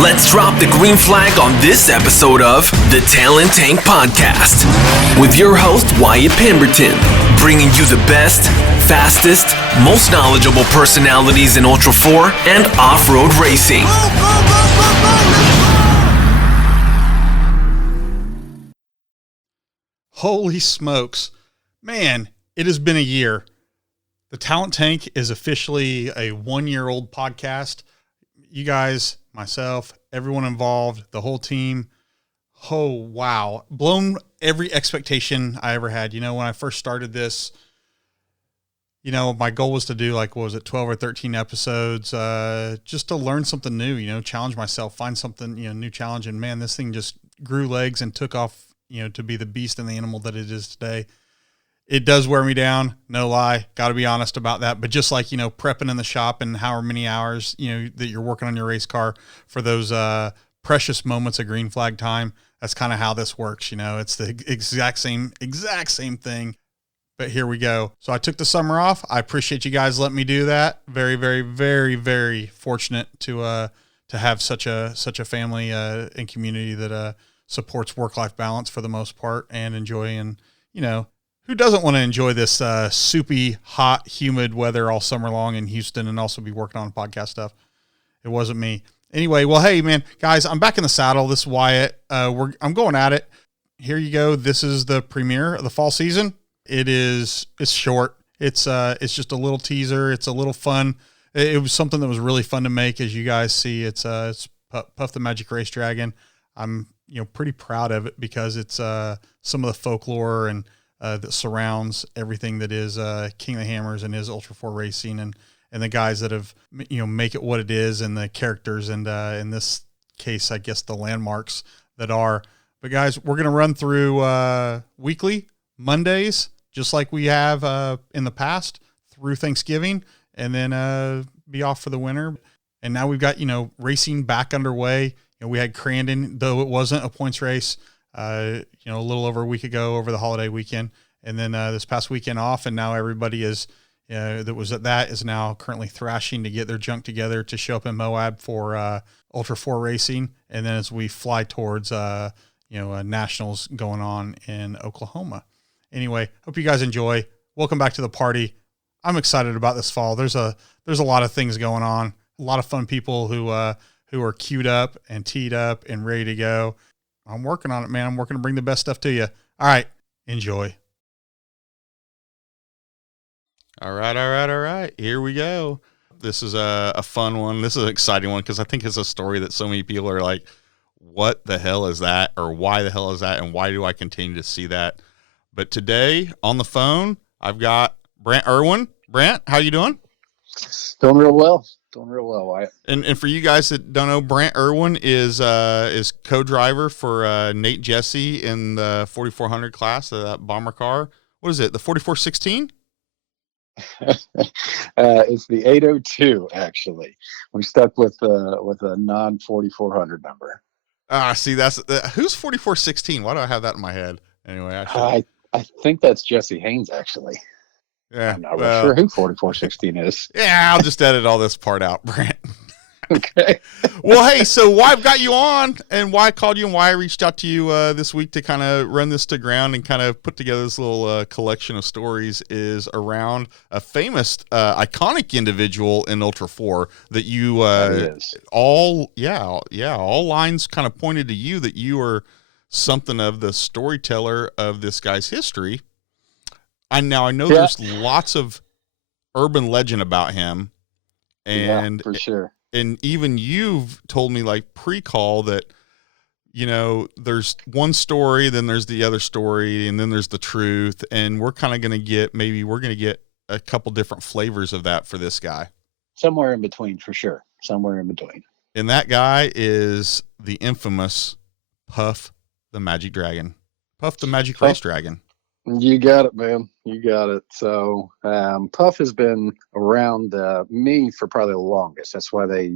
Let's drop the green flag on this episode of the Talent Tank Podcast with your host, Wyatt Pemberton, bringing you the best, fastest, most knowledgeable personalities in Ultra 4 and off-road racing. Holy smokes. Man, it has been a year. The Talent Tank is officially a 1-year-old podcast. You guys, myself, everyone involved, the whole team. Oh, wow. Blown every expectation I ever had. You know, when I first started this, you know, my goal was to do 12 or 13 episodes, just to learn something new, you know, challenge myself, find something, new challenge. And man, this thing just grew legs and took off, to be the beast and the animal that it is today. It does wear me down, no lie. Got to be honest about that. But just like, prepping in the shop and however many hours, that you're working on your race car for those precious moments of green flag time, that's kind of how this works. It's the exact same thing. But here we go. So I took the summer off. I appreciate you guys letting me do that. Very, very, very, very fortunate to have such a family and community that supports work-life balance for the most part and enjoying, who doesn't want to enjoy this soupy, hot, humid weather all summer long in Houston and also be working on podcast stuff? It wasn't me. Anyway, well, hey, man, guys, I'm back in the saddle. This is Wyatt. I'm going at it. Here you go. This is the premiere of the fall season. It's short. It's just a little teaser. It's a little fun. It was something that was really fun to make. As you guys see, it's Puff the Magic Race Dragon. I'm, pretty proud of it because it's some of the folklore and that surrounds everything that is King of the Hammers and his Ultra 4 racing and the guys that have, make it what it is and the characters and in this case, I guess the landmarks that are. But guys, we're going to run through weekly Mondays, just like we have in the past through Thanksgiving and then be off for the winter. And now we've got, racing back underway. We had Crandon, though it wasn't a points race, a little over a week ago over the holiday weekend. And then this past weekend off. And now everybody is, that was at that is now currently thrashing to get their junk together to show up in Moab for Ultra 4 racing. And then as we fly towards, nationals going on in Oklahoma. Anyway, hope you guys enjoy. Welcome back to the party. I'm excited about this fall. There's a lot of things going on. A lot of fun people who are queued up and teed up and ready to go. I'm working on it, man. I'm working to bring the best stuff to you. All right. Enjoy. All right. Here we go. This is a fun one. This is an exciting one because I think it's a story that so many people are like, what the hell is that? Or why the hell is that? And why do I continue to see that? But today on the phone, I've got Brandt Erwin. Brandt, how you doing? Doing real well, Wyatt. And for you guys that don't know, Brandt Erwin is co-driver for Nate Jesse in the 4400 class, that bomber car. What is it? The 4416? It's the 802. Actually, we stuck with a non 4400 number. See, that's who's 4416? Why do I have that in my head? Anyway, I think that's Jesse Haynes actually. Yeah, I'm not really sure who 4416 is. Yeah, I'll just edit all this part out, Brandt. Okay. Well, hey, so why I've got you on and why I called you and why I reached out to you this week to kind of run this to ground and kind of put together this little collection of stories is around a famous, iconic individual in Ultra 4 that you all lines kind of pointed to you that you are something of the storyteller of this guy's history. I know there's lots of urban legend about him, and for sure. And even you've told me like pre-call that, there's one story, then there's the other story, and then there's the truth. And we're kind of going to get a couple different flavors of that for this guy. Somewhere in between, for sure. Somewhere in between. And that guy is the infamous Puff the Magic Dragon. Puff the Magic Race Dragon. You got it, man. You got it. So Puff has been around me for probably the longest. That's why they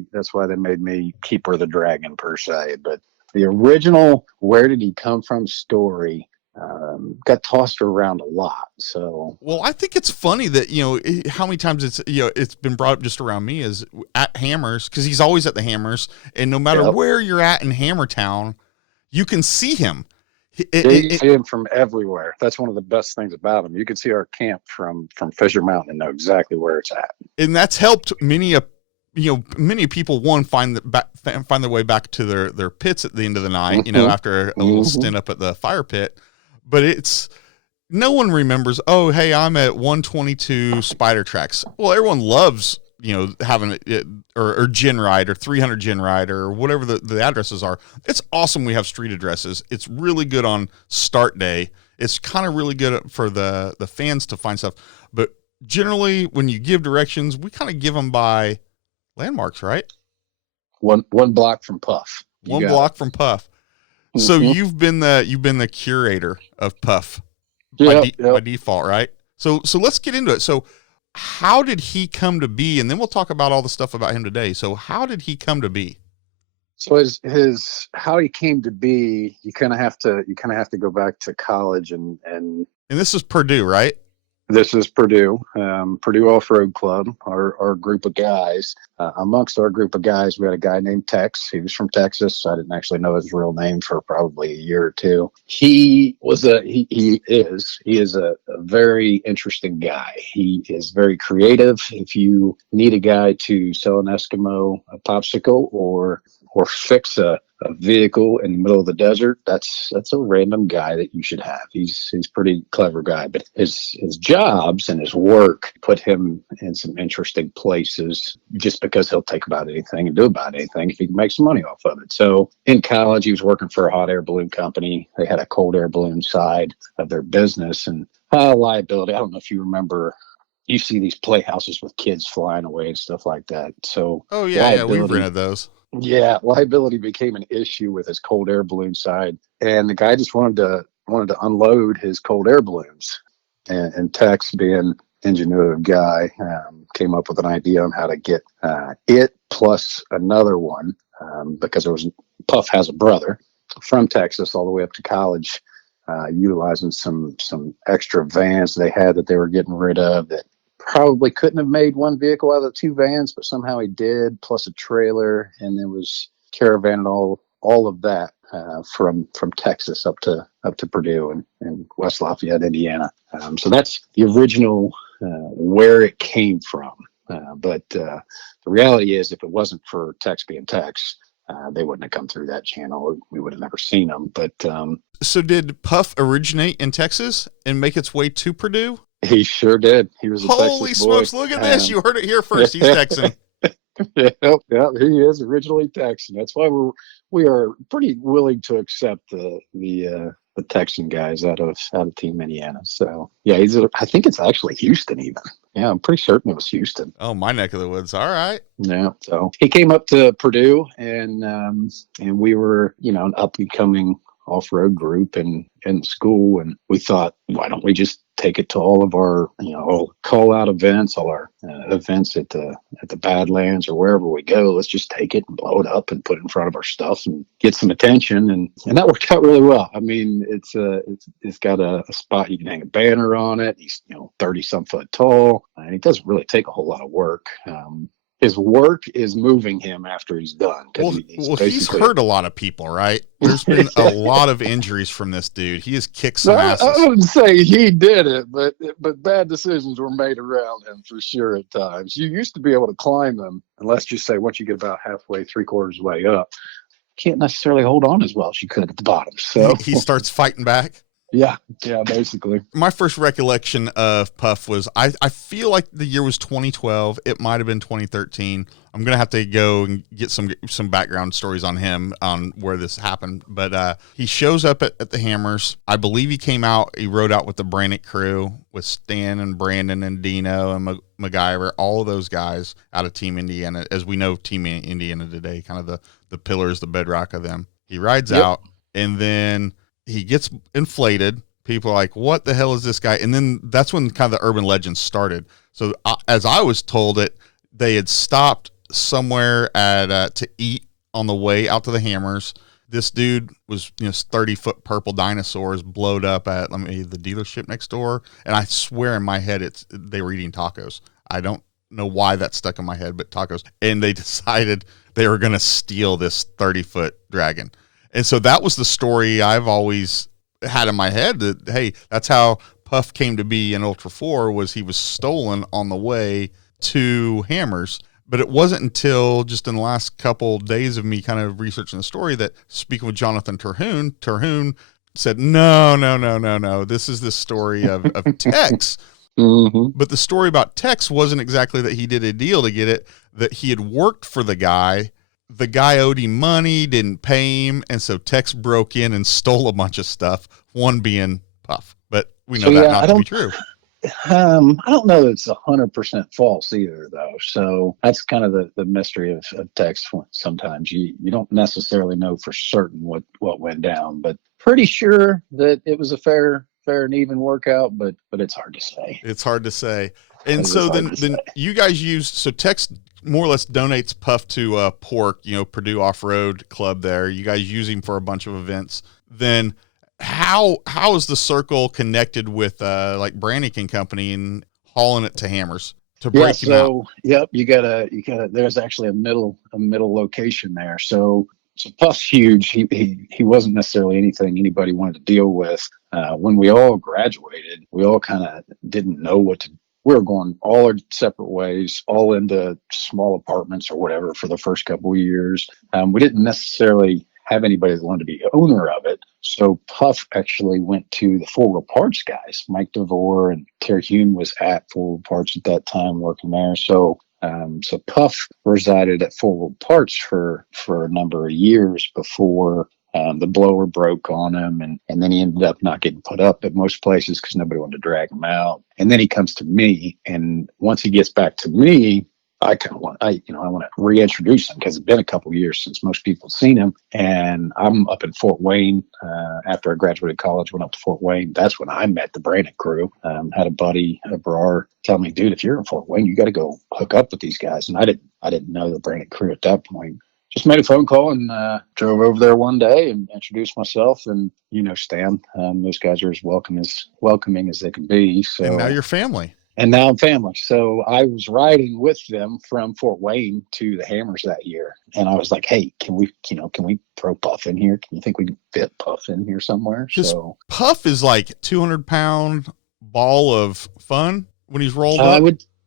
made me Keeper of the Dragon per se. But the original "Where did he come from?" story got tossed around a lot. So, well, I think it's funny that, how many times it's been brought up just around me is at Hammers, because he's always at the Hammers, and no matter where you're at in Hammertown, you can see him. You see him from everywhere. That's one of the best things about him. You can see our camp from Fisher Mountain and know exactly where it's at. And that's helped many people find their way back to their pits at the end of the night, after a little stint up at the fire pit. But no one remembers, oh, hey, I'm at 122 Spider Tracks. Well, everyone loves, having it, or Gin Ride or 300 Gin Ride or whatever the addresses are. It's awesome we have street addresses. It's really good on start day. It's kind of really good for the fans to find stuff. But generally, when you give directions, we kind of give them by landmarks, right? One block from Puff. One block from Puff. So you've been the curator of Puff by default, right? So let's get into it. So how did he come to be? And then we'll talk about all the stuff about him today. So how did he come to be? So his how he came to be, you kind of have to go back to college and this is Purdue, right? This is Purdue, Purdue Off-Road Club, our group of guys. Amongst our group of guys, we had a guy named Tex. He was from Texas. I didn't actually know his real name for probably a year or two. He is a very interesting guy. He is very creative. If you need a guy to sell an Eskimo a popsicle or fix a vehicle in the middle of the desert, that's a random guy that you should have. He's a pretty clever guy, but his jobs and his work put him in some interesting places just because he'll take about anything and do about anything if he can make some money off of it. So in college, he was working for a hot air balloon company. They had a cold air balloon side of their business, and liability. I don't know if you remember, you see these playhouses with kids flying away and stuff like that. So we rented those. Yeah, liability became an issue with his cold air balloon side, and the guy just wanted to unload his cold air balloons. And Tex, being ingenuitive guy, came up with an idea on how to get it plus another one, because Puff has a brother from Texas all the way up to college, utilizing some extra vans they had that they were getting rid of that probably couldn't have made one vehicle out of the two vans, but somehow he did, plus a trailer, and there was caravan and all of that from Texas up to Purdue and West Lafayette, Indiana. So that's the original where it came from. But the reality is, if it wasn't for Tex being Tex, they wouldn't have come through that channel. We would have never seen them. But so did Puff originate in Texas and make its way to Purdue? He sure did. He was a Holy Texas smokes, boy. look at this. You heard it here first. He's Texan. Yeah, he is originally Texan. That's why we are pretty willing to accept the Texan guys out of Team Indiana. So yeah, I think it's actually Houston even. Yeah, I'm pretty certain it was Houston. Oh, my neck of the woods. All right. Yeah. So he came up to Purdue, and we were, an up and coming off-road group in school, and we thought, why don't we just take it to all of our call out events, all our events at the Badlands or wherever we go. Let's just take it and blow it up and put it in front of our stuff and get some attention, and that worked out really well. I mean, it's got a spot you can hang a banner on it. He's 30 some foot tall, and it doesn't really take a whole lot of work. His work is moving him after he's done. He's hurt a lot of people, right? There's been a lot of injuries from this dude. He has kicked some asses. I wouldn't say he did it, but bad decisions were made around him for sure at times. You used to be able to climb them, and let's just say once you get about halfway, 3/4 way up, you can't necessarily hold on as well as you could at the bottom. So he starts fighting back. Yeah, basically. My first recollection of Puff was, I feel like the year was 2012. It might have been 2013. I'm going to have to go and get some background stories on him, on where this happened. But he shows up at the Hammers. I believe he rode out with the Brandt crew, with Stan and Brandon and Dino and MacGyver, all of those guys out of Team Indiana. As we know, Team Indiana today, kind of the pillars, the bedrock of them. He rides out, and then he gets inflated. People are like, what the hell is this guy? And then that's when kind of the urban legends started. So as I was told it, they had stopped somewhere to eat on the way out to the Hammers. This dude was, 30-foot purple dinosaurs blowed up at the dealership next door. And I swear in my head, they were eating tacos. I don't know why that stuck in my head, but tacos. And they decided they were going to steal this 30-foot dragon. And so that was the story I've always had in my head, that, hey, that's how Puff came to be in Ultra 4, was he was stolen on the way to Hammers. But it wasn't until just in the last couple days of me kind of researching the story that, speaking with Jonathan Terhune said, no. This is the story of Tex. Mm-hmm. But the story about Tex wasn't exactly that he did a deal to get it, that he had worked for the guy. The guy owed him money, didn't pay him. And so Tex broke in and stole a bunch of stuff, one being Puff. But we know that not to be true. I don't know that it's 100% false either, though. So that's kind of the mystery of Tex. Sometimes you don't necessarily know for certain what went down, but pretty sure that it was a fair and even workout, but it's hard to say. It's hard to say. And so then you guys so Tex more or less donates Puff to Pork, Purdue Off-Road Club there. You guys use him for a bunch of events. Then how is the circle connected with like Brandt and Company and hauling it to Hammers to break him out? Yep, you gotta there's actually a middle location there. So Puff's huge. He wasn't necessarily anything anybody wanted to deal with. When we all graduated, we all kind of didn't know what to. We were going all our separate ways, all into small apartments or whatever for the first couple of years. We didn't necessarily have anybody that wanted to be owner of it. So Puff actually went to the Four Wheel Parts guys. Mike DeVore and Terry Hume was at Four Wheel Parts at that time working there. So Puff resided at Four Wheel Parts for a number of years before the blower broke on him. And then he ended up not getting put up at most places because nobody wanted to drag him out. And then he comes to me. And once he gets back to me, I want to reintroduce him because it's been a couple of years since most people have seen him. And I'm up in Fort Wayne after I graduated college, went up to Fort Wayne. That's when I met the Brandt crew. Had a buddy, Brar, tell me, dude, if you're in Fort Wayne, you got to go hook up with these guys. And I didn't know the Brandt crew at that point. Just made a phone call and drove over there one day and introduced myself. And Stan, those guys are as welcoming as they can be. So and now you're family. And now I'm family. So I was riding with them from Fort Wayne to the Hammers that year. And I was like, hey, can we throw Puff in here? Can you think we can fit Puff in here somewhere? So Puff is like 200-pound ball of fun when he's rolled up.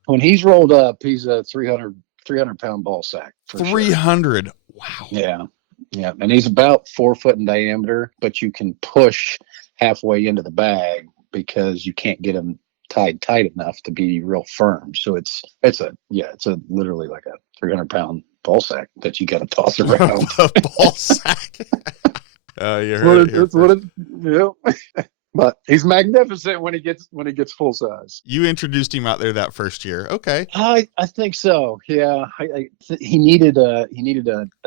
When he's rolled up, he's a 300-pound ball sack. 300. Sure. Wow. Yeah. And he's about 4 foot in diameter, but you can push halfway into the bag because you can't get him tight enough to be real firm. So it's literally like a 300-pound ball sack that you got to toss around. A ball sack. You heard it. Yeah. But he's magnificent when he gets full size. You introduced him out there that first year. Okay. I think so. Yeah. He needed a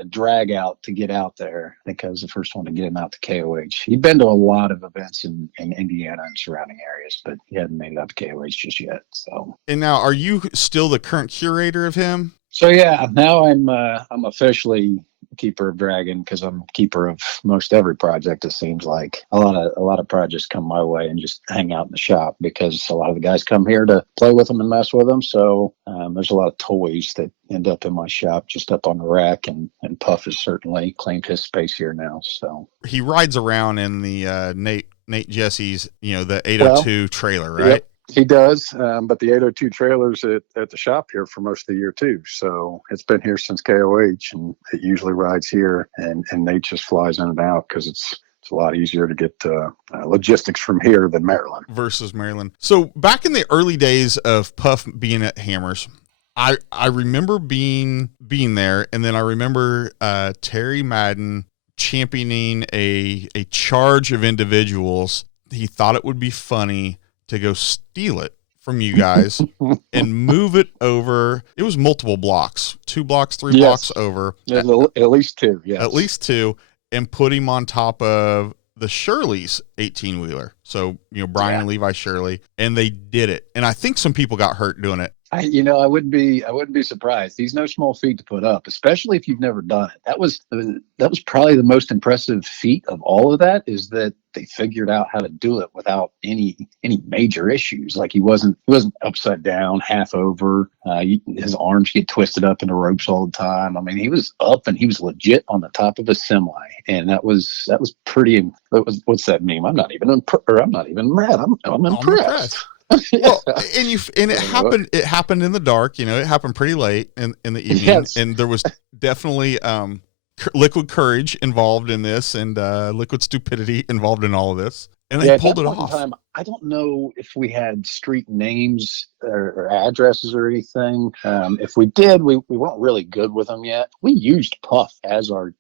drag out to get out there. I think I was the first one to get him out to KOH. He'd been to a lot of events in Indiana and surrounding areas, but he hadn't made it out to KOH just yet. So. And now, are you still the current curator of him? So yeah, now I'm officially keeper of Dragon because I'm keeper of most every project. It seems like a lot of projects come my way and just hang out in the shop because a lot of the guys come here to play with them and mess with them. So there's a lot of toys that end up in my shop just up on the rack, and Puff has certainly claimed his space here now. So he rides around in the Nate Jesse's the 802 trailer, right? Yep. He does, but the 802 trailer's at the shop here for most of the year too. So it's been here since KOH, and it usually rides here, and Nate just flies in and out because it's a lot easier to get logistics from here than Maryland. Versus Maryland. So back in the early days of Puff being at Hammers, I remember being there, and then I remember Terry Madden championing a charge of individuals. He thought it would be funny to go steal it from you guys and move it over. It was multiple blocks, 2 blocks, 3 blocks over. At least 2, yes. At least 2, and put him on top of the Shirley's 18-wheeler. So, Brian and Levi Shirley, and they did it. And I think some people got hurt doing it. I wouldn't be surprised. He's no small feat to put up, especially if you've never done it. That was probably the most impressive feat of all of that, is that they figured out how to do it without any major issues. Like he wasn't upside down, half over. His arms get twisted up in the ropes all the time. I mean, he was up and he was legit on the top of a semi, and that was pretty. What's that meme? I'm not even mad. I'm impressed. Well, and it happened in the dark, it happened pretty late in the evening. Yes. And there was definitely liquid courage involved in this, and liquid stupidity involved in all of this. And they pulled it off. I don't know if we had street names or addresses or anything. If we did, we weren't really good with them yet. We used Puff as our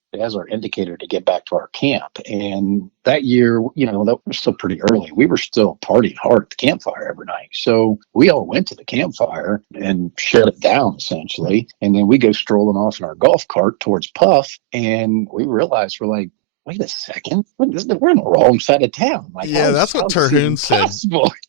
indicator to get back to our camp. And that year, that was still pretty early. We were still partying hard at the campfire every night. So we all went to the campfire and shut it down, essentially. And then we go strolling off in our golf cart towards Puff. And we realized, we're like, wait a second, we're on the wrong side of town. Like, yeah, that's what Terhune said.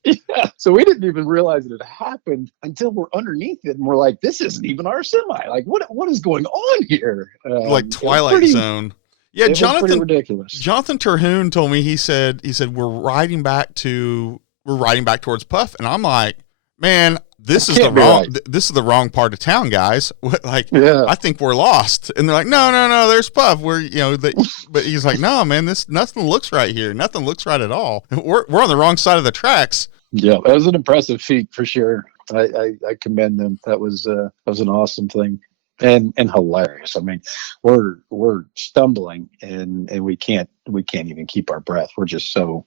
Yeah. So we didn't even realize it had happened until we're underneath it, and we're like, this isn't even our semi. Like, what is going on here? Like Twilight Zone. Yeah, Jonathan. Ridiculous. Jonathan Terhune told me, he said we're riding back towards Puff, and I'm like, man, this is the wrong part of town, guys. Like, yeah. I think we're lost. And they're like, no, there's Puff. But he's like, no, man, nothing looks right here. Nothing looks right at all. We're on the wrong side of the tracks. Yeah, that was an impressive feat for sure. I commend them. That was an awesome thing. And hilarious. I mean, we're stumbling and we can't even keep our breath. We're just so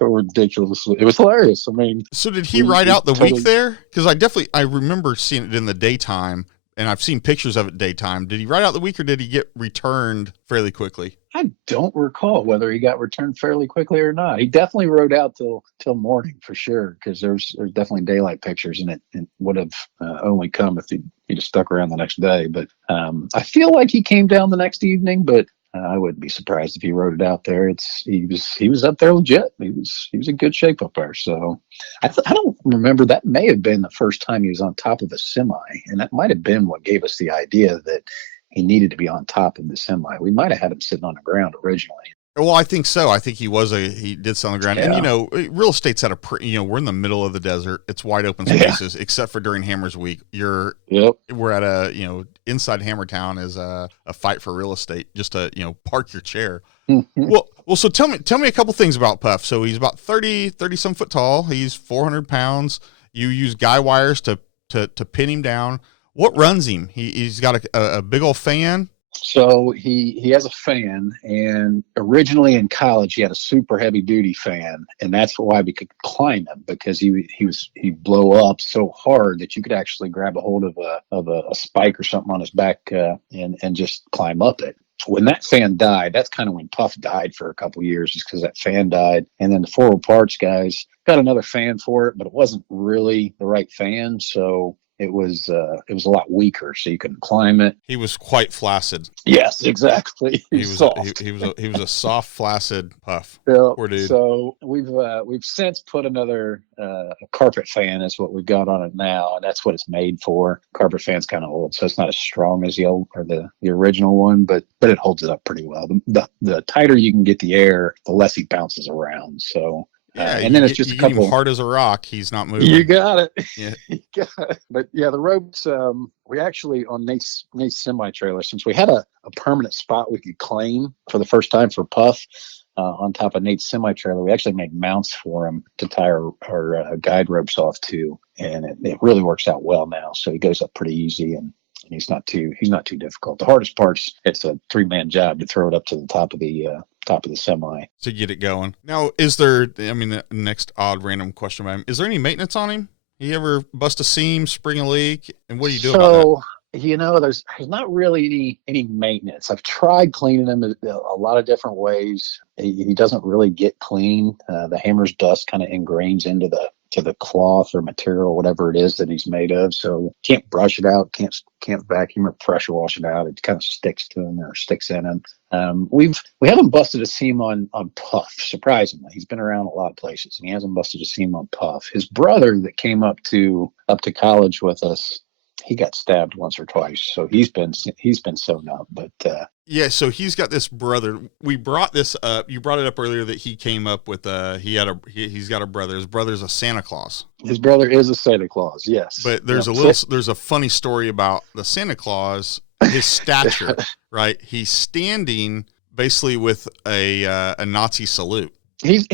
ridiculous. It was hilarious. I mean, so did he ride out the week there? Because I remember seeing it in the daytime, and I've seen pictures of it daytime. Did he ride out the week, or did he get returned fairly quickly? I don't recall whether he got returned fairly quickly or not. He definitely rode out till morning for sure, because there's definitely daylight pictures, and it would have only come if he'd just stuck around the next day. But I feel like he came down the next evening, but I wouldn't be surprised if he rode it out there. He was up there legit. He was in good shape up there. So I don't remember. That may have been the first time he was on top of a semi, and that might have been what gave us the idea that he needed to be on top of the semi. We might have had him sitting on the ground originally. Well, I think so. I think he did sit on the ground. Yeah. And, real estate's at we're in the middle of the desert. It's wide open spaces, except for during Hammers Week. We're at inside Hammertown is a fight for real estate, just to, park your chair. Mm-hmm. Well, so tell me a couple things about Puff. So he's about 30 some foot tall. He's 400 pounds. You use guy wires to pin him down. What runs him? He's got a big old fan. So he has a fan, and originally in college he had a super heavy duty fan, and that's why we could climb him, because he'd blow up so hard that you could actually grab a hold of a spike or something on his back and just climb up it. When that fan died, that's kind of when Puff died for a couple of years, just because that fan died. And then the 4 Parts guys got another fan for it, but it wasn't really the right fan, so it was a lot weaker, so you couldn't climb it. He was quite flaccid. Yes, exactly. He was a soft, flaccid Puff. Yeah, poor dude. So we've since put another carpet fan is what we've got on it now, and that's what it's made for. Carpet fan's kind of old, so it's not as strong as the original one, but it holds it up pretty well. The tighter you can get the air, the less he bounces around. So. Yeah, and then it's just a couple hard as a rock. He's not moving. You got it. Yeah. You got it. But yeah, the ropes. We actually on Nate's semi trailer, since we had a permanent spot we could claim for the first time for Puff on top of Nate's semi trailer, we actually made mounts for him to tie our guide ropes off to, and it really works out well now. So he goes up pretty easy, and he's not too difficult. The hardest part's it's a 3-man job to throw it up to the top of the semi to get it going. Now, the next odd random question about him, is there any maintenance on him? He ever bust a seam, spring a leak, and what do you do about that? There's not really any maintenance. I've tried cleaning him a lot of different ways. He doesn't really get clean. The hammer's dust kind of ingrains into the cloth or material, whatever it is that he's made of. So can't brush it out, can't vacuum or pressure wash it out. It kind of sticks to him or sticks in him. We haven't busted a seam on Puff. Surprisingly, he's been around a lot of places, and he hasn't busted a seam on Puff. His brother that came up to college with us, he got stabbed once or twice, so he's been sewn up. But yeah, so he's got this brother. We brought this up. You brought it up earlier that he came up with he's got a brother. His brother's a Santa Claus. His brother is a Santa Claus, yes. But there's there's a funny story about the Santa Claus. His stature, right? He's standing basically with a Nazi salute. He's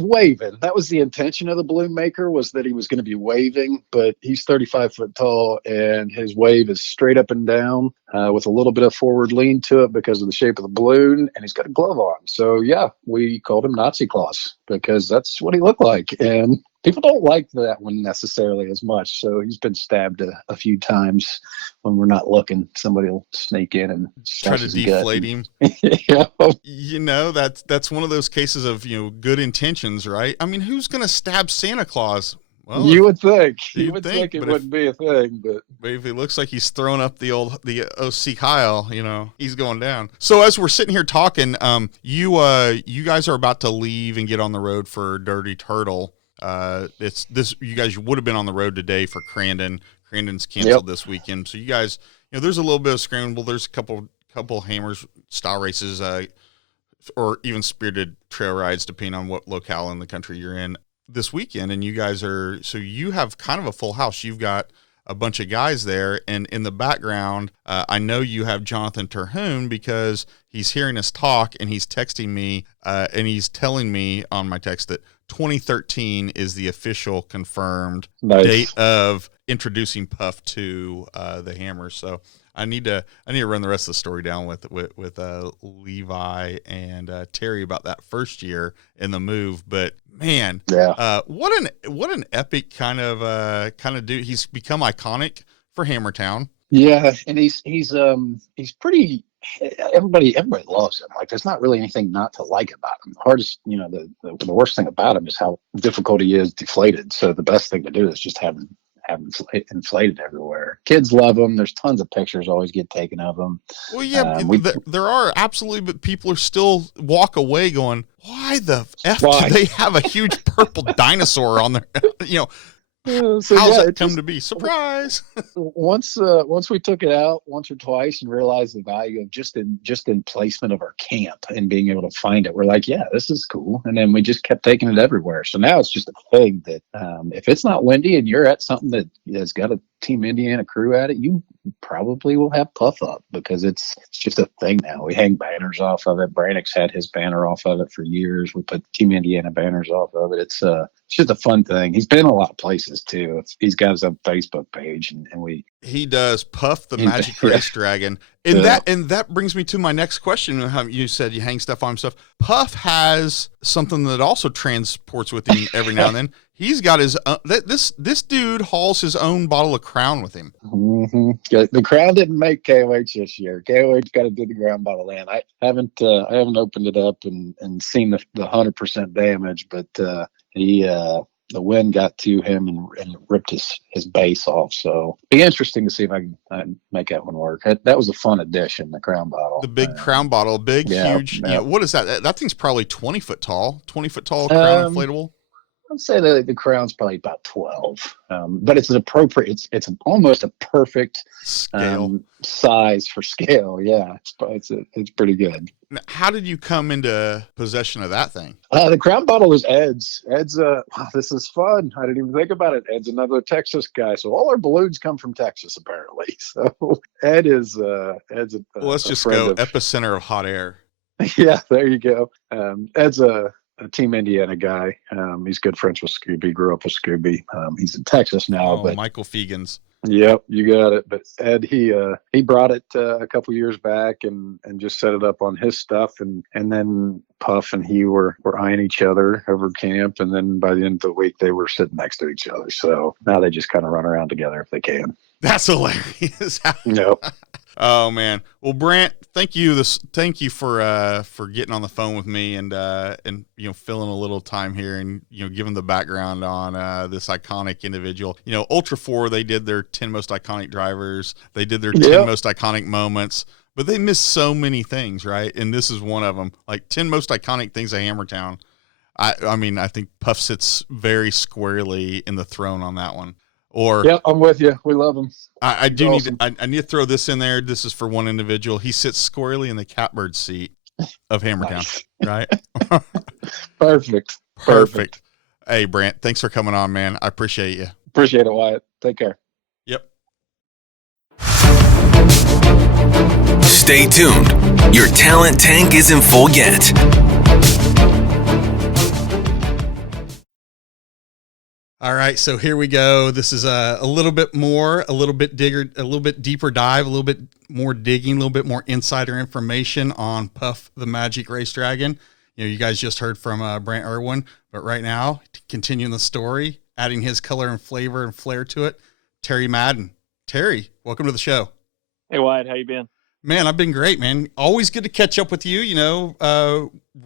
waving. That was the intention of the balloon maker, was that he was going to be waving, but he's 35 foot tall, and his wave is straight up and down with a little bit of forward lean to it because of the shape of the balloon, and he's got a glove on. So yeah, we called him Nazi Claus because that's what he looked like, and people don't like that one necessarily as much. So he's been stabbed a few times when we're not looking. Somebody will sneak in and try to deflate him. Yeah. You know, that's one of those cases of, good intentions, right? I mean, who's going to stab Santa Claus? Well, you would think. You would think it wouldn't be a thing, but if it looks like he's throwing up the OC Kyle, he's going down. So as we're sitting here talking, you guys are about to leave and get on the road for Dirty Turtle. You guys would have been on the road today for Crandon. Crandon's canceled this weekend. So you guys, there's a little bit of scramble. There's a couple hammers style races, or even spirited trail rides, depending on what locale in the country you're in this weekend. And you guys you have kind of a full house. You've got a bunch of guys there, and in the background, I know you have Jonathan Terhune because he's hearing us talk and he's texting me, and he's telling me on my text that 2013 is the official confirmed date of introducing Puff to the Hammers. So I need to run the rest of the story down with Levi and Terry about that first year in the move. But man, what an epic kind of dude. He's become iconic for Hammertown. Yeah, and he's pretty. Everybody loves him. Like, there's not really anything not to like about him. The hardest, the worst thing about him is how difficult he is deflated. So the best thing to do is just have him inflated everywhere. Kids love him. There's tons of pictures always get taken of him. Well, yeah, there are absolutely, but people are still walk away going, why the F do they have a huge purple dinosaur on there? How's it come to be? Surprise! Once we took it out once or twice and realized the value of just in placement of our camp and being able to find it, we're like, yeah, this is cool. And then we just kept taking it everywhere. So now it's just a thing that if it's not windy and you're at something that has got a Team Indiana crew at it, you probably will have Puff up because it's just a thing now. We hang banners off of it. Brannix had his banner off of it for years. We put Team Indiana banners off of it. It's just a fun thing. He's been in a lot of places too. He's got his own Facebook page, and he does Puff the Magic Race Dragon. And that brings me to my next question. You said you hang stuff on stuff. Puff has something that also transports with him every now and then. He's got his own, this dude hauls his own bottle of Crown with him. Mm-hmm. The Crown didn't make KOH this year. KOH got to do the ground bottle in. I haven't opened it up and seen the 100% damage, but the wind got to him and ripped his base off. So be interesting to see if I can make that one work. That was a fun addition, the Crown bottle. The big Crown bottle, huge. Yeah. What is that? That thing's probably 20 foot tall. 20 foot tall Crown inflatable. I'd say the Crown's probably about 12, but it's it's almost a perfect size for scale. Yeah, it's pretty good. Now, how did you come into possession of that thing? The Crown bottle was Ed's. Ed's, wow, this is fun. I didn't even think about it. Ed's another Texas guy, so all our balloons come from Texas apparently. So Ed is Ed's. Let's just go epicenter of hot air. Yeah, there you go. Ed's a Team Indiana guy. He's good friends with Scooby. Grew up with Scooby. He's in Texas now. But Michael Fegans. Yep, you got it. But Ed, he brought it a couple years back and just set it up on his stuff, and then Puff and he were eyeing each other over camp, and then by the end of the week they were sitting next to each other. So now they just kind of run around together if they can. That's hilarious. Yep. Oh man. Well, Brandt, thank you for getting on the phone with me and filling a little time here and giving the background on this iconic individual. Ultra 4, they did their 10 most iconic drivers. They did their 10 most iconic moments, but they missed so many things, right? And this is one of them. Like 10 most iconic things at Hammertown. I mean, I think Puff sits very squarely in the throne on that one. Or yep, I'm with you. We love him. I do awesome. I need to throw this in there. This is for one individual. He sits squarely in the catbird seat of Hammertown, right? Perfect. Hey, Brandt, thanks for coming on, man. I appreciate you. Appreciate it, Wyatt. Take care. Yep. Stay tuned. Your talent tank isn't full yet. All right, so here we go. This is a little bit deeper dive, a little bit more digging, a little bit more insider information on Puff the Magic Race Dragon. You guys just heard from Brandt Erwin, but right now, continuing the story, adding his color and flavor and flair to it, Terry Madden. Terry, welcome to the show. Hey, Wyatt, how you been? Man, I've been great, man. Always good to catch up with you.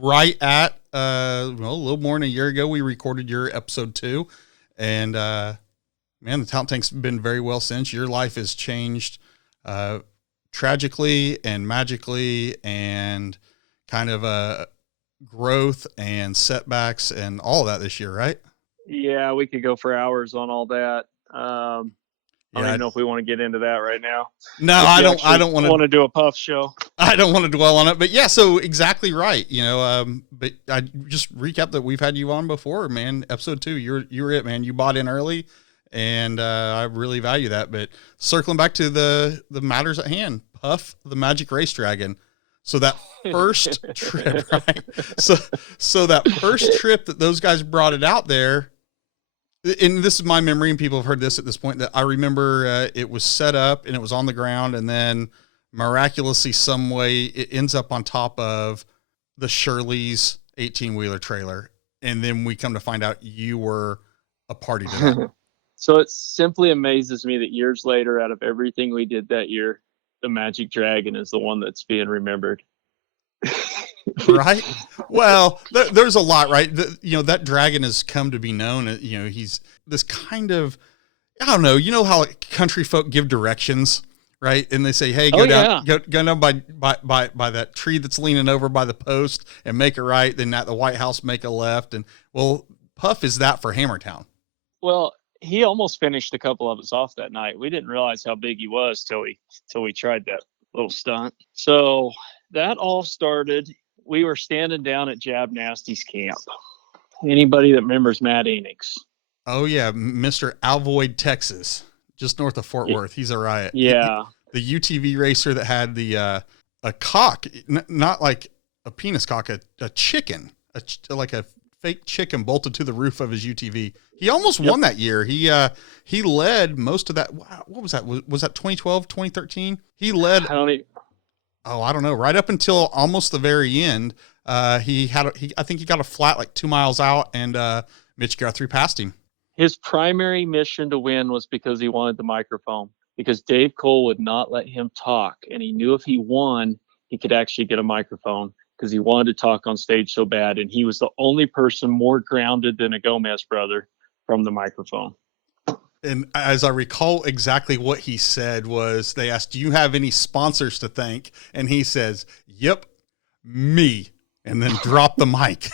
Right at a little more than a year ago, we recorded your episode 2. And, man, the talent tank's been very well since. Your life has changed tragically and magically, and kind of growth and setbacks and all of that this year, right? Yeah, we could go for hours on all that. I don't even know if we want to get into that right now. No, I don't want to do a Puff show. I don't want to dwell on it, but yeah, so exactly right. But I just recap that we've had you on before, man. Episode 2, you were it, man. You bought in early, and I really value that. But circling back to the matters at hand, Puff the Magic Race Dragon. So that first trip, right? So that first trip that those guys brought it out there. And this is my memory, and people have heard this at this point, that I remember it was set up and it was on the ground, and then miraculously some way it ends up on top of the Shirley's 18-wheeler trailer. And then we come to find out you were a party to that. So it simply amazes me that years later, out of everything we did that year, the Magic Dragon is the one that's being remembered. Right. Well, there's a lot, right? That dragon has come to be known. He's this kind of, I don't know, how country folk give directions, right? And they say, hey, go down by that tree that's leaning over by the post and make a right. Then at the White House, make a left. And well, Puff is that for Hammertown. Well, he almost finished a couple of us off that night. We didn't realize how big he was till we tried that little stunt. So that all started. We were standing down at Jab Nasty's camp. Anybody that remembers Matt Enix? Oh yeah, Mr. Alvoyd, Texas, just north of Fort Worth. He's a riot. Yeah, the UTV racer that had the a cock, not like a penis cock, a chicken, like a fake chicken bolted to the roof of his UTV. He almost won that year. He led most of that. What was that? Was that 2012, 2013? He led. I don't know. Right up until almost the very end, I think he got a flat like 2 miles out, and Mitch Guthrie passed him. His primary mission to win was because he wanted the microphone, because Dave Cole would not let him talk, and he knew if he won, he could actually get a microphone because he wanted to talk on stage so bad, and he was the only person more grounded than a Gomez brother from the microphone. And as I recall exactly what he said was, they asked, do you have any sponsors to thank? And he says, yep, me. And then drop the mic.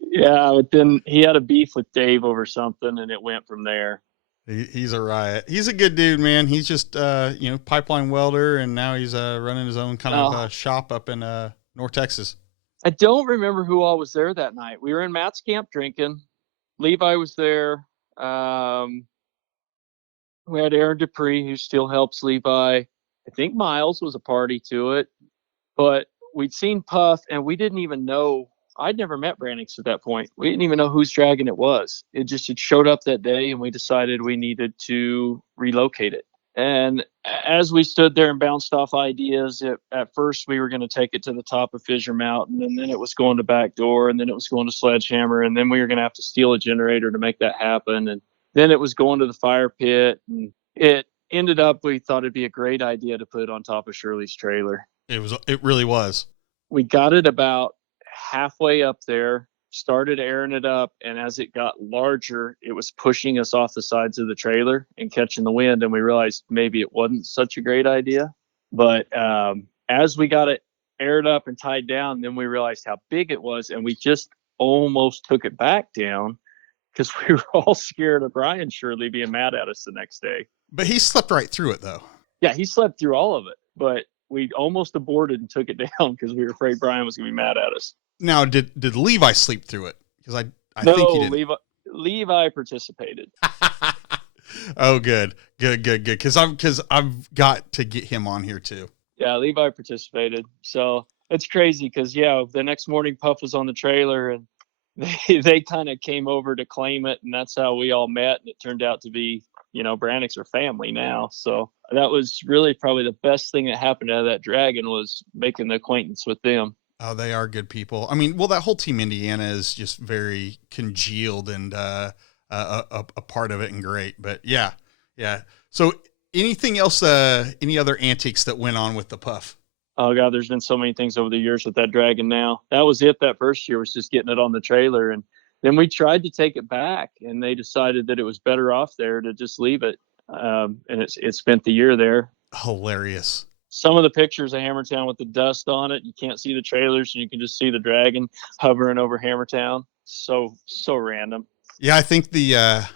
Yeah, but then he had a beef with Dave over something, and it went from there. He's a riot. He's a good dude, man. He's just, pipeline welder, and now he's running his own kind of shop up in North Texas. I don't remember who all was there that night. We were in Matt's camp drinking. Levi was there. We had Aaron Dupree, who still helps Levi. I think Miles was a party to it. But we'd seen Puff, and we didn't even know. I'd never met Brannix at that point. We didn't even know whose dragon it was. It showed up that day, and we decided we needed to relocate it. And as we stood there and bounced off ideas, at first we were going to take it to the top of Fissure Mountain, and then it was going to Backdoor, and then it was going to Sledgehammer, and then we were going to have to steal a generator to make that happen. And then it was going to the fire pit, and it ended up, we thought it'd be a great idea to put it on top of Shirley's trailer. It really was. We got it about halfway up there, started airing it up, and as it got larger, it was pushing us off the sides of the trailer and catching the wind, and we realized maybe it wasn't such a great idea. But as we got it aired up and tied down, then we realized how big it was, and we just almost took it back down because we were all scared of Brian Shirley being mad at us the next day. But he slept right through it, though. Yeah, he slept through all of it, but we almost aborted and took it down because we were afraid Brian was going to be mad at us. Now, did Levi sleep through it? Because I no, think he did. Levi participated. Oh, good. Because I've got to get him on here too. Yeah, Levi participated. So it's crazy because the next morning Puff was on the trailer and they kind of came over to claim it, and that's how we all met. And it turned out to be, Brannocks are family now. So that was really probably the best thing that happened out of that dragon was making the acquaintance with them. Oh, they are good people. I mean, well, that whole Team Indiana is just very congealed and a part of it and great. But yeah. So anything else, any other antics that went on with the Puff? Oh, God, there's been so many things over the years with that dragon now. That was it. That first year was just getting it on the trailer. And then we tried to take it back, and they decided that it was better off there to just leave it. And it spent the year there. Hilarious. Some of the pictures of Hammertown with the dust on it, you can't see the trailers, and you can just see the dragon hovering over Hammertown. So random. Yeah, I think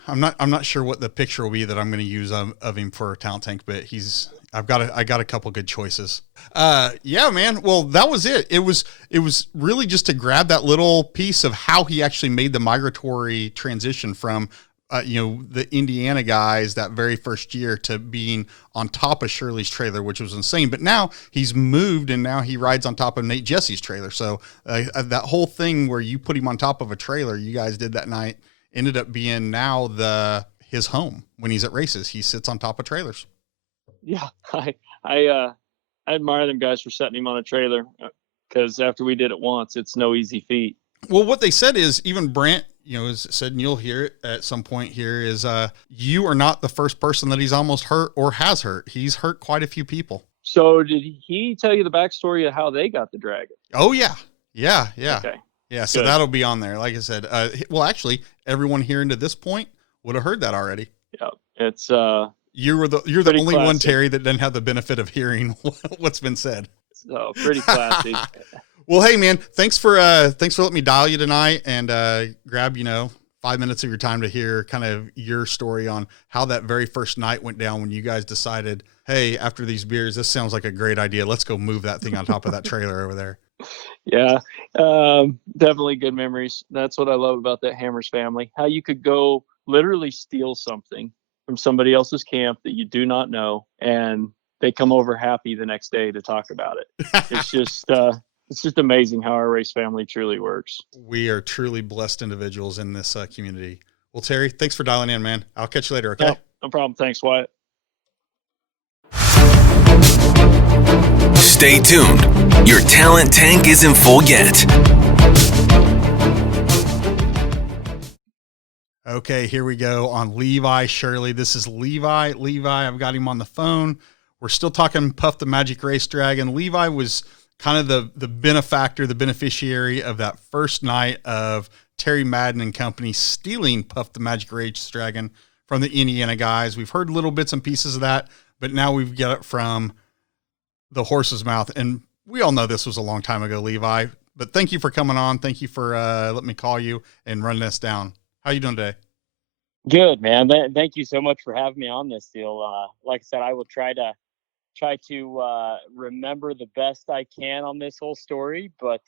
I'm not sure what the picture will be that I'm going to use of him for a Talent Tank, but I got a couple good choices. Yeah, man. Well, that was it. It was really just to grab that little piece of how he actually made the migratory transition from the Indiana guys that very first year to being on top of Shirley's trailer, which was insane. But now he's moved and now he rides on top of Nate Jesse's trailer. So that whole thing where you put him on top of a trailer, you guys did that night, ended up being now his home when he's at races. He sits on top of trailers. Yeah, I admire them guys for setting him on a trailer because after we did it once, it's no easy feat. Well, what they said is even Brandt, has said, and you'll hear it at some point here, is you are not the first person that he's almost hurt or has hurt. He's hurt quite a few people. So did he tell you the backstory of how they got the dragon? Oh, yeah. Okay. Yeah, so Good. That'll be on there. Like I said, well, actually, everyone hearing to this point would have heard that already. Yeah, it's you're the only classic one, Terry, that doesn't have the benefit of hearing what's been said. So pretty classy. Well, hey man, thanks for letting me dial you tonight and grab 5 minutes of your time to hear kind of your story on how that very first night went down when you guys decided, hey, after these beers, this sounds like a great idea. Let's go move that thing on top of that trailer over there. Yeah, definitely good memories. That's what I love about that Hammers family. How you could go literally steal something from somebody else's camp that you do not know, and they come over happy the next day to talk about it. It's just amazing how our race family truly works. We are truly blessed individuals in this community. Well, Terry, thanks for dialing in, man. I'll catch you later. Okay. No problem. Thanks, Wyatt. Stay tuned. Your talent tank isn't full yet. Okay, here we go on Levi Shirley. This is Levi. I've got him on the phone. We're still talking Puff the Magic Race Dragon. Levi was kind of the benefactor, the beneficiary of that first night of Terry Madden and company stealing Puff the Magic Race Dragon from the Indiana guys. We've heard little bits and pieces of that, but now we've got it from the horse's mouth. And we all know this was a long time ago, Levi, but thank you for coming on. Thank you for letting me call you and run this down. How you doing today? Good, man. Thank you so much for having me on this deal. Like I said, I will try to remember the best I can on this whole story, but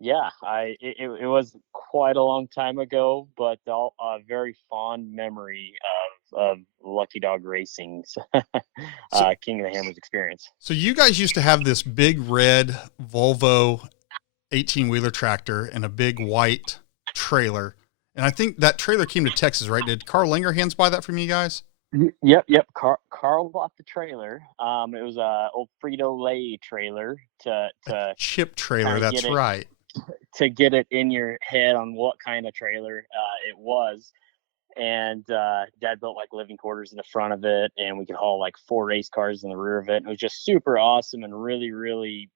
it was quite a long time ago, but a very fond memory of Lucky Dog Racing's King of the Hammers experience. So you guys used to have this big red Volvo 18-wheeler tractor and a big white trailer, and I think that trailer came to Texas, right? Did Carl Langerhans buy that from you guys? Yep. Carl bought the trailer. It was a old Frito-Lay trailer to chip trailer. That's right. To get it in your head on what kind of trailer it was, and Dad built like living quarters in the front of it, and we could haul like 4 race cars in the rear of it. It was just super awesome and really, really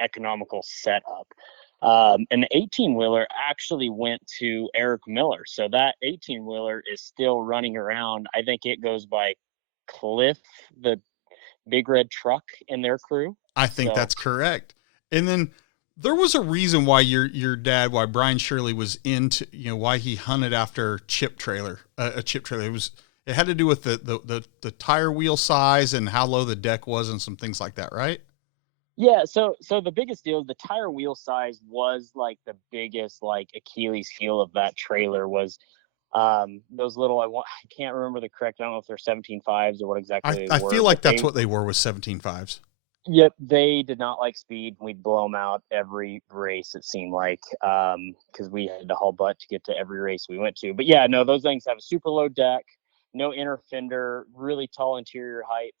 economical setup. An 18-wheeler actually went to Eric Miller. So that 18-wheeler is still running around. I think it goes by Cliff, the big red truck in their crew. I think that's correct. And then there was a reason why your dad, why Brian Shirley was into, why he hunted after a chip trailer. It had to do with the tire wheel size and how low the deck was and some things like that, right? Yeah, so the biggest deal is the tire wheel size was like the biggest like Achilles heel of that trailer was those little I can't remember the correct, I don't know if they're 17.5s or what exactly I they were. feel like that's what they were, was 17.5s. Yep, they did not like speed. We'd blow them out every race, it seemed like, because we had to haul butt to get to every race we went to. But yeah, no, those things have a super low deck, no inner fender, really tall interior height,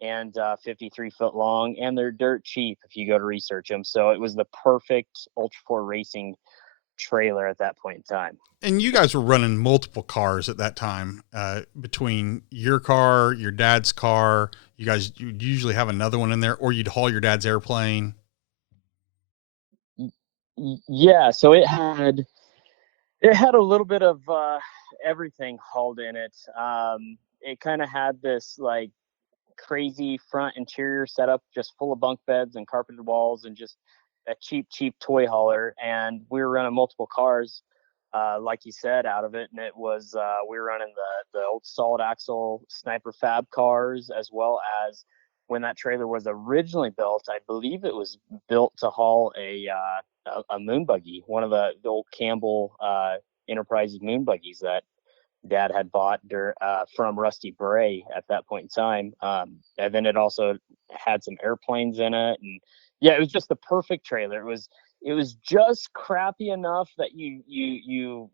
and 53 foot long, and they're dirt cheap if you go to research them. So it was the perfect Ultra 4 racing trailer at that point in time. And you guys were running multiple cars at that time, between your car, your dad's car. You'd usually have another one in there, or you'd haul your dad's airplane. Yeah, so it had a little bit of everything hauled in it. It kind of had this like crazy front interior setup, just full of bunk beds and carpeted walls and just a cheap toy hauler. And we were running multiple cars, like you said, out of it. And it was, we were running the old solid axle Sniper Fab cars, as well as when that trailer was originally built, I believe it was built to haul a moon buggy, one of the old Campbell Enterprises moon buggies that Dad had bought from Rusty Bray at that point in time. And then it also had some airplanes in it. And yeah, it was just the perfect trailer. It was just crappy enough that you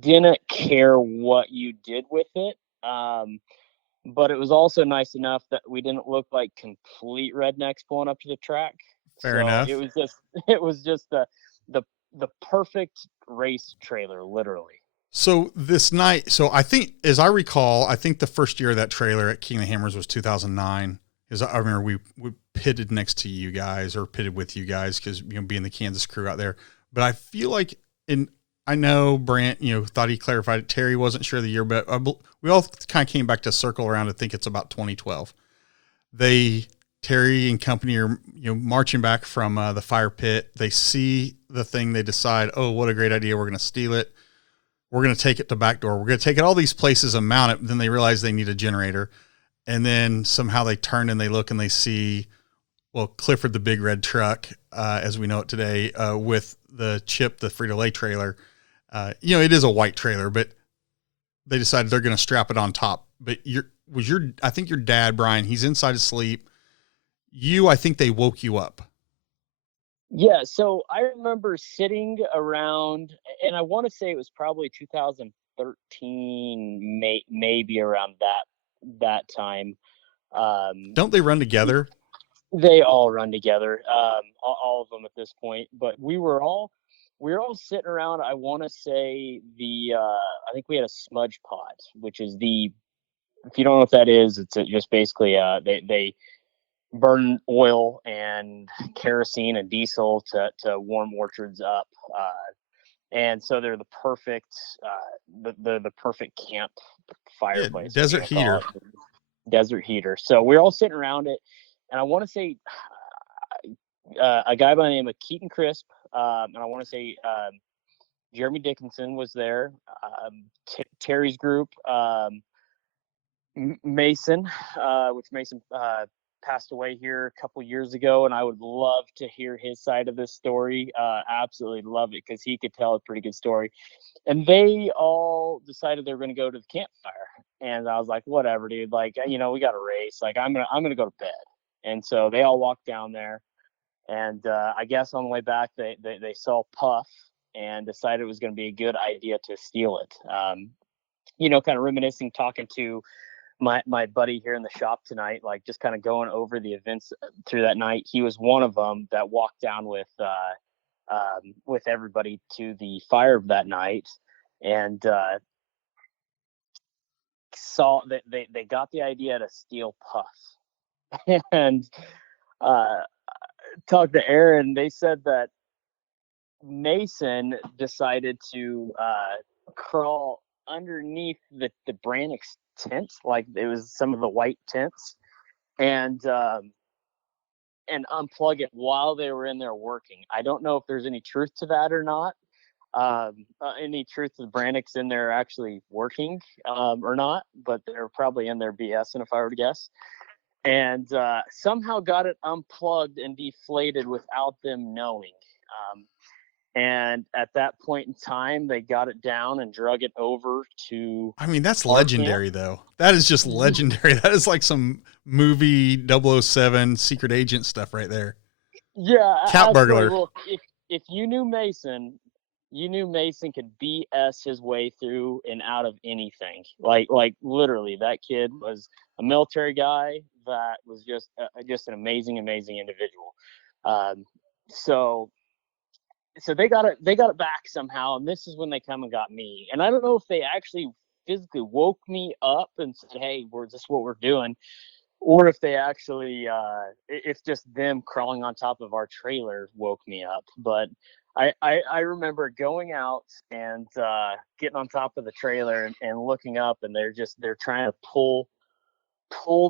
didn't care what you did with it. But it was also nice enough that we didn't look like complete rednecks pulling up to the track. Fair enough. It was just the perfect race trailer, literally. So this night, so I think, as I recall, I think the first year of that trailer at King of the Hammers was 2009. Because I remember we pitted next to you guys, or pitted with you guys, because being the Kansas crew out there. But I feel like, I know Brandt, thought he clarified it. Terry wasn't sure of the year, but we all kind of came back to circle around to think it's about 2012. Terry and company are marching back from the fire pit. They see the thing. They decide, oh, what a great idea! We're going to steal it. We're going to take it to Backdoor. We're going to take it all these places and mount it. Then they realize they need a generator. And then somehow they turn and they look and they see, well, Clifford, the big red truck, as we know it today, with the Chip, the Frito-Lay trailer. It is a white trailer, but they decided they're going to strap it on top. But I think your dad, Brian, he's inside asleep. I think they woke you up. Yeah, so I remember sitting around, and I want to say it was probably 2013, maybe around that time. Don't they run together? They all run together, all of them at this point. But we were all sitting around. I want to say I think we had a smudge pot, which is if you don't know what that is, it's just basically they burn oil and kerosene and diesel to warm orchards up, and so they're the perfect the perfect camp fireplace. Yeah, desert heater. So we're all sitting around it, and I want to say a guy by the name of Keaton Crisp, and I want to say Jeremy Dickinson was there, Terry's group, Mason, which Mason passed away here a couple years ago, and I would love to hear his side of this story. Absolutely love it, because he could tell a pretty good story. And they all decided they were going to go to the campfire, and I was like, whatever, dude. Like, we got to race. Like, I'm gonna go to bed. And so they all walked down there, and I guess on the way back they saw Puff and decided it was going to be a good idea to steal it. Kind of reminiscing, talking to my buddy here in the shop tonight, like just kind of going over the events through that night. He was one of them that walked down with everybody to the fire of that night. And saw that they got the idea to steal Puff. And talked to Aaron. They said that Mason decided to crawl underneath the Brannix tents, like it was some of the white tents, and unplug it while they were in there working. I don't know if there's any truth to that or not. Any truth to the Brannix in there actually working or not, but they're probably in there BSing if I were to guess. And somehow got it unplugged and deflated without them knowing. And at that point in time, they got it down and drug it over to. I mean, that's legendary, though. That is just legendary. That is like some movie 007 secret agent stuff right there. Yeah. Cat burglar. Well, if you knew Mason, you knew Mason could BS his way through and out of anything. Like literally, that kid was a military guy that was just an amazing individual. So they got it back somehow, and this is when they come and got me. And I don't know if they actually physically woke me up and said, "Hey, this is what we're doing," or if they actually if just them crawling on top of our trailer woke me up. But I remember going out and getting on top of the trailer and looking up, and they're trying to pull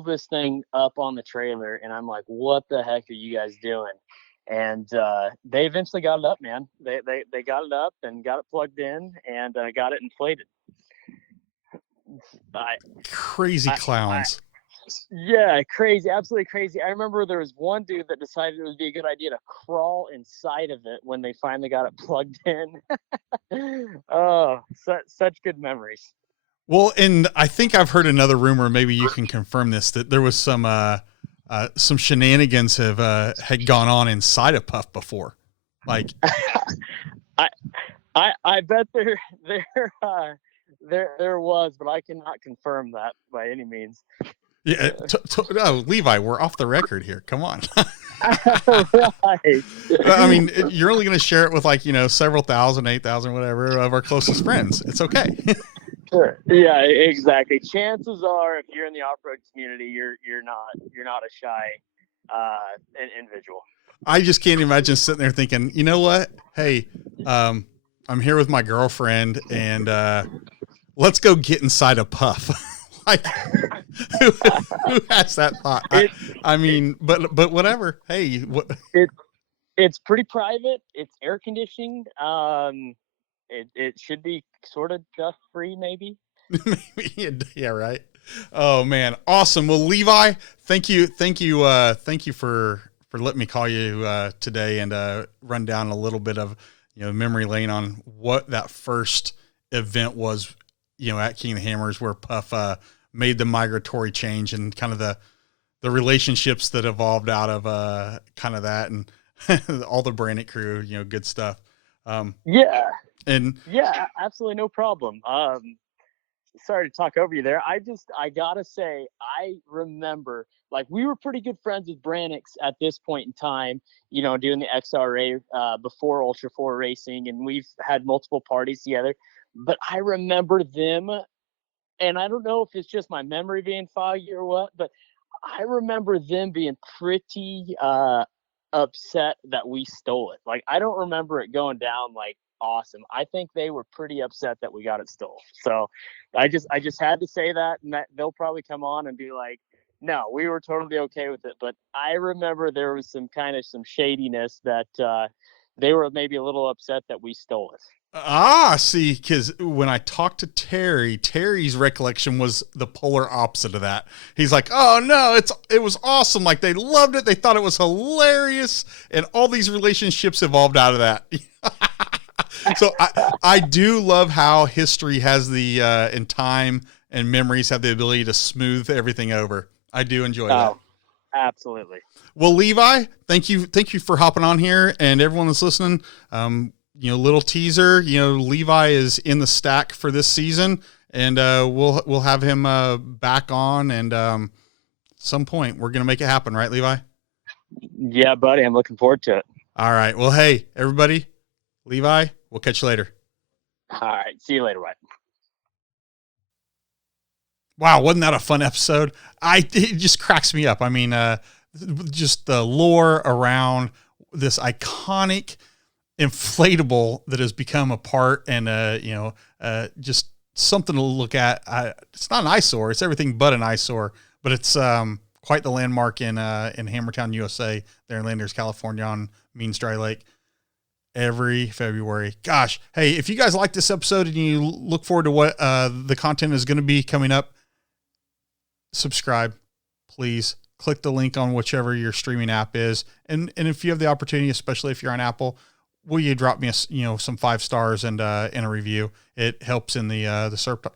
this thing up on the trailer, and I'm like, "What the heck are you guys doing?" And they eventually got it up, man. They got it up and got it plugged in and got it inflated. Crazy clowns. Yeah, crazy, absolutely crazy. I remember there was one dude that decided it would be a good idea to crawl inside of it when they finally got it plugged in. Oh, such good memories. Well, and I think I've heard another rumor, maybe you can confirm this, that there was some shenanigans had gone on inside of Puff before. Like, I bet there was, but I cannot confirm that by any means. Yeah, no, Levi, we're off the record here. Come on. Right. I mean, you're only going to share it with several thousand, 8,000, whatever of our closest friends. It's okay. Sure. Yeah, exactly. Chances are, if you're in the off-road community, you're not a shy individual. I just can't imagine sitting there thinking, you know what? Hey, I'm here with my girlfriend, and let's go get inside a Puff. Like, who has that thought? I mean, but whatever. Hey, it's pretty private. It's air conditioned. It should be sort of dust free, maybe. Maybe, yeah, right. Oh man, awesome. Well, Levi, thank you for letting me call you today and run down a little bit of memory lane on what that first event was. At King of the Hammers, where Puff made the migratory change and kind of the relationships that evolved out of kind of that and all the Brandt crew. Good stuff. Yeah. And yeah, absolutely no problem. Sorry to talk over you there. I gotta say, I remember, like, we were pretty good friends with Brannix at this point in time, doing the XRA before Ultra 4 racing, and we've had multiple parties together. But I remember them, and I don't know if it's just my memory being foggy or what, but I remember them being pretty upset that we stole it. Like, I don't remember it going down like awesome. I think they were pretty upset that we got it stolen. So I just had to say that, and that they'll probably come on and be like, no, we were totally okay with it. But I remember there was some shadiness that they were maybe a little upset that we stole it. See, because when I talked to Terry's recollection was the polar opposite of that. He's like, oh no, it was awesome. Like, they loved it. They thought it was hilarious. And all these relationships evolved out of that. So I do love how history has the, and time and memories have the ability to smooth everything over. I do enjoy that. Absolutely. Well, Levi, thank you for hopping on here, and everyone that's listening. Little teaser, Levi is in the stack for this season, and we'll have him back on, and some point we're going to make it happen. Right, Levi? Yeah, buddy. I'm looking forward to it. All right. Well, hey, everybody, Levi, we'll catch you later. All right. See you later, Wyatt. wow, wasn't that a fun episode? It just cracks me up. I mean, just the lore around this iconic inflatable that has become a part and, just something to look at. It's not an eyesore. It's everything but an eyesore, but it's quite the landmark in Hammertown, USA, there in Landers, California on Means Dry Lake every February. Gosh, hey, if you guys like this episode and you look forward to what the content is going to be coming up, subscribe, please. Click the link on whichever your streaming app is. And if you have the opportunity, especially if you're on Apple, will you drop me some 5 stars and a review? It helps in the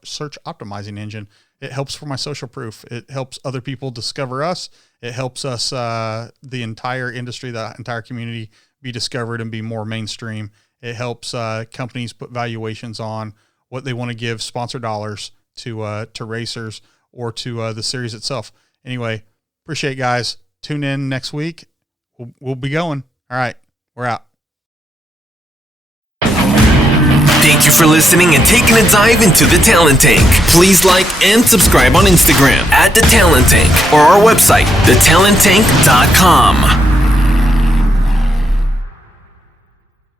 search optimizing engine. It helps for my social proof. It helps other people discover us. It helps us, the entire industry, the entire community, be discovered and be more mainstream. It helps companies put valuations on what they want to give sponsor dollars to racers or to the series itself. Anyway, appreciate it, guys. Tune in next week. We'll be going. All right, we're out. Thank you for listening and taking a dive into the Talent Tank. Please like and subscribe on Instagram @The Talent Tank or our website, thetalenttank.com.